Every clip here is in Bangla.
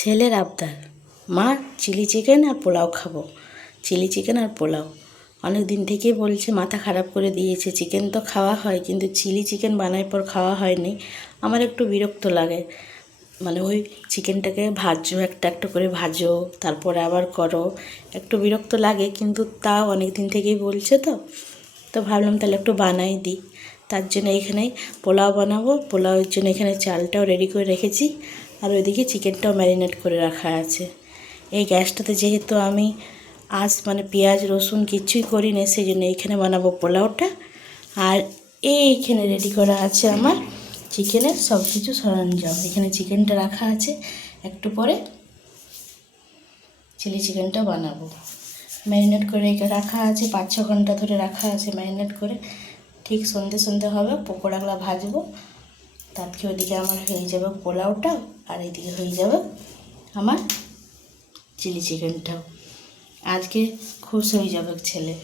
ছেলের আবদার। মা, চিলি চিকেন আর পোলাও খাব। চিলি চিকেন আর পোলাও। অনেক দিন থেকেই বলছে, মাথা খারাপ করে দিয়েছে। চিকেন তো খাওয়া হয়, কিন্তু চিলি চিকেন বানার পর খাওয়া হয়নি। আমার একটু বিরক্ত লাগে। মানে ওই চিকেনটাকে ভাজো, একটা একটা করে ভাজো, তারপরে আবার করো। একটু বিরক্ত লাগে, কিন্তু তাও অনেক দিন থেকেই বলছে তো। তো ভাবলাম তাহলে একটু বানাই দিই। তার জন্য এখানে পোলাও বানাবো। পোলাওয়ের জন্য এখানে চালটাও রেডি করে রেখেছি। আর ওইদিকে চিকেনটাও ম্যারিনেট করে রাখা আছে। এই গ্যাসটাতে যেহেতু আমি আজ মানে পেঁয়াজ, রসুন কিচ্ছুই করি না সেই জন্য এইখানে বানাবো পোলাওটা। আর এইখানে রেডি করা আছে আমার চিকেনের সব কিছু সরঞ্জাম। এখানে চিকেনটা রাখা আছে, একটু পরে চিলি চিকেনটা বানাবো। ম্যারিনেট করে রাখা আছে, পাঁচ ছ ঘণ্টা ধরে রাখা আছে ম্যারিনেট করে। ঠিক সন্ধে সন্ধে হবে, পকোড়াগুলো ভাজবো। তারপরে ওইদিকে আমার হয়ে যাবে পোলাওটাও আর এদিকে হয়ে যাবে আমার চিলি চিকেনটাও। আজকে খুশ হয়ে যাবে ছেলে।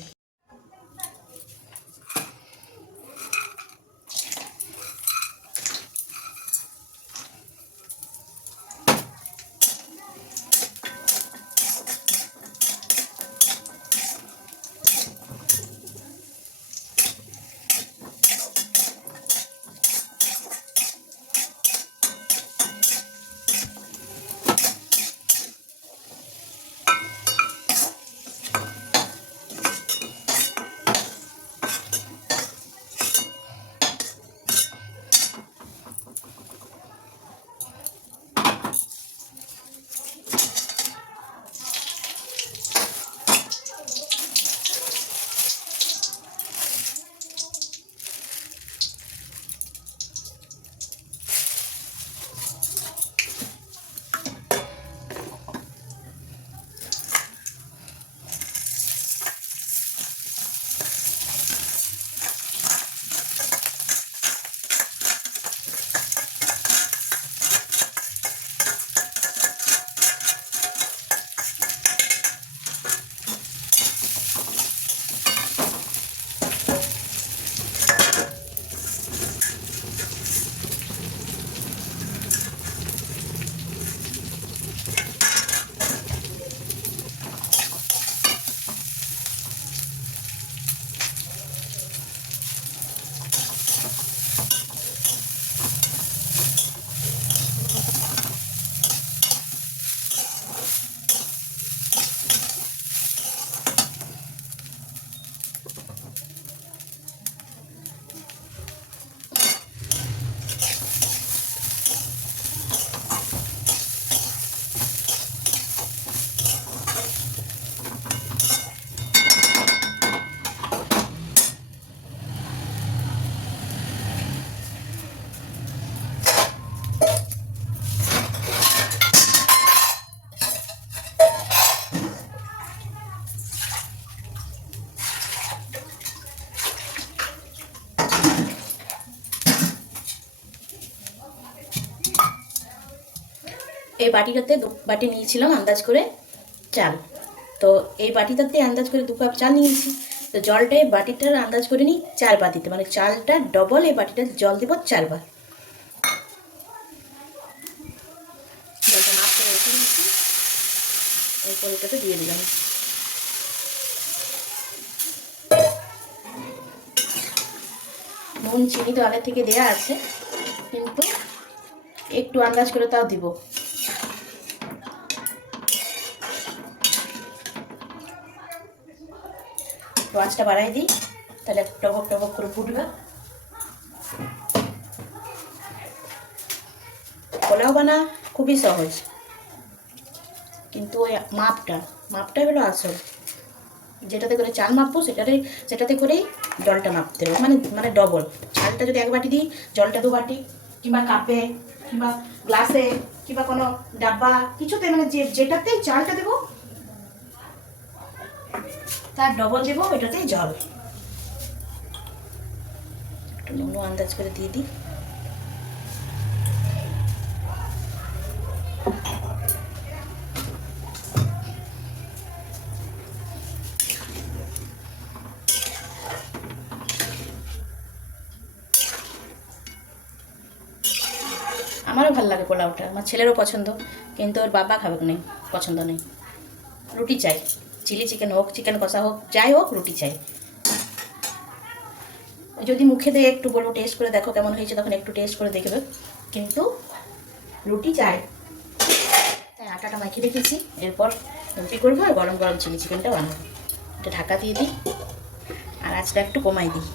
এই বাটিটাতে দু বাটি নিয়েছিলাম আন্দাজ করে চাল। তো এই বাটিটাতে আন্দাজ করে দু কাপ চাল নিয়েছি। তো জলটা এই বাটিটার আন্দাজ করে নিই চার বাটিতে। মানে চালটা ডবল এই বাটিটা জল দেবো চারবার। জলটা করে দিয়ে দিলাম। নুন, চিনি তো আগে থেকে দেয়া আছে, কিন্তু একটু আন্দাজ করে তাও দিব। তো আঁচটা বাড়াই দিই, তাহলে টবক টবক করে ফুটবে। পোলাও বানা, খুবই সহজ। কিন্তু ওই মাপটা মাপটাই হলো আসল। যেটাতে করে চাল মাপবো সেটাতে সেটাতে করেই জলটা মাপতে হবে। মানে মানে ডবল চালটা যদি এক বাটি দিই, জলটা দু বাটি, কিংবা কাপে, কিংবা গ্লাসে, কিংবা কোনো ডাব্বা, কিছুতে মানে যে, যেটাতেই চালটা দেবো তার ডবল দেবো, ওইটাতেই জল। একটু নুনও আন্দাজ করে দিয়ে দিই। আমারও ভালো ভালো লাগে পোলাওটা, আমার ছেলেরও পছন্দ, কিন্তু ওর বাবা খাবে নেই, পছন্দ নেই। রুটি চাই। চিলি চিকেন হোক, চিকেন কষা হোক, যাই হোক, রুটি চাই। যদি মুখে দিয়ে একটু বলব টেস্ট করে দেখো কেমন হয়েছে, তখন একটু টেস্ট করে দেখবে। কিন্তু রুটি চাই। তাই আটাটা মাখিয়ে রেখেছি। এরপর রুটি করব আর গরম গরম চিলি চিকেনটা বানাবো এটা ঢাকা দিয়ে দিই। আর আঁচটা একটু কমাই দিই।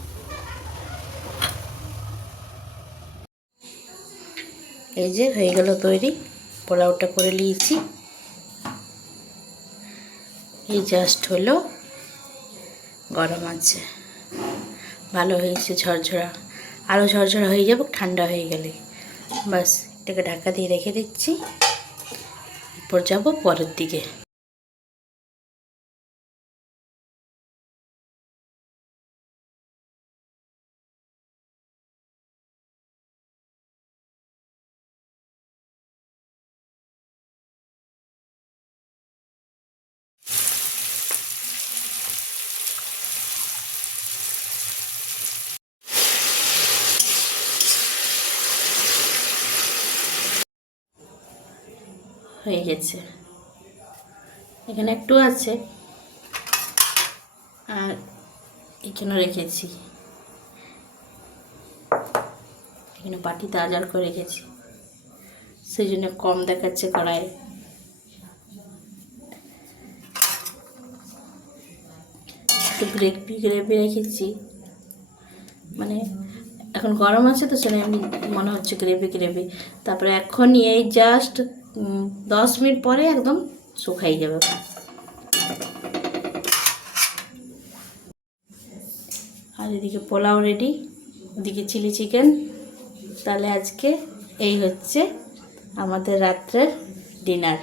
এই যে হয়ে গেল তৈরি। পোলাওটা করে নিয়েছি। এই জাস্ট হলো গরম আছে। ভালো হয়েছে ঝরঝরা। আরও ঝরঝরা হয়ে যাবে, ঠান্ডা হয়ে গেলে। বাস, এটাকে ঢাকা দিয়ে রেখে দিচ্ছি। এরপর যাব পরের দিকে। হয়ে গেছে। এখানে একটু আছে। আর এখানে রেখেছি। এখানে বাটিতে আজার করে রেখেছি। সেই জন্য কম দেখাচ্ছে কড়াই একটু গ্রেভি গ্রেভি রেখেছি। মানে এখন গরম আছে তো এমনি মনে হচ্ছে গ্রেভি গ্রেভি তারপরে এখনই এই জাস্ট দশ মিনিট পরে একদম শুকাই যাবে আর এদিকে পোলাও রেডি ওদিকে চিলি চিকেন তাহলে আজকে এই হচ্ছে আমাদের রাত্রের ডিনার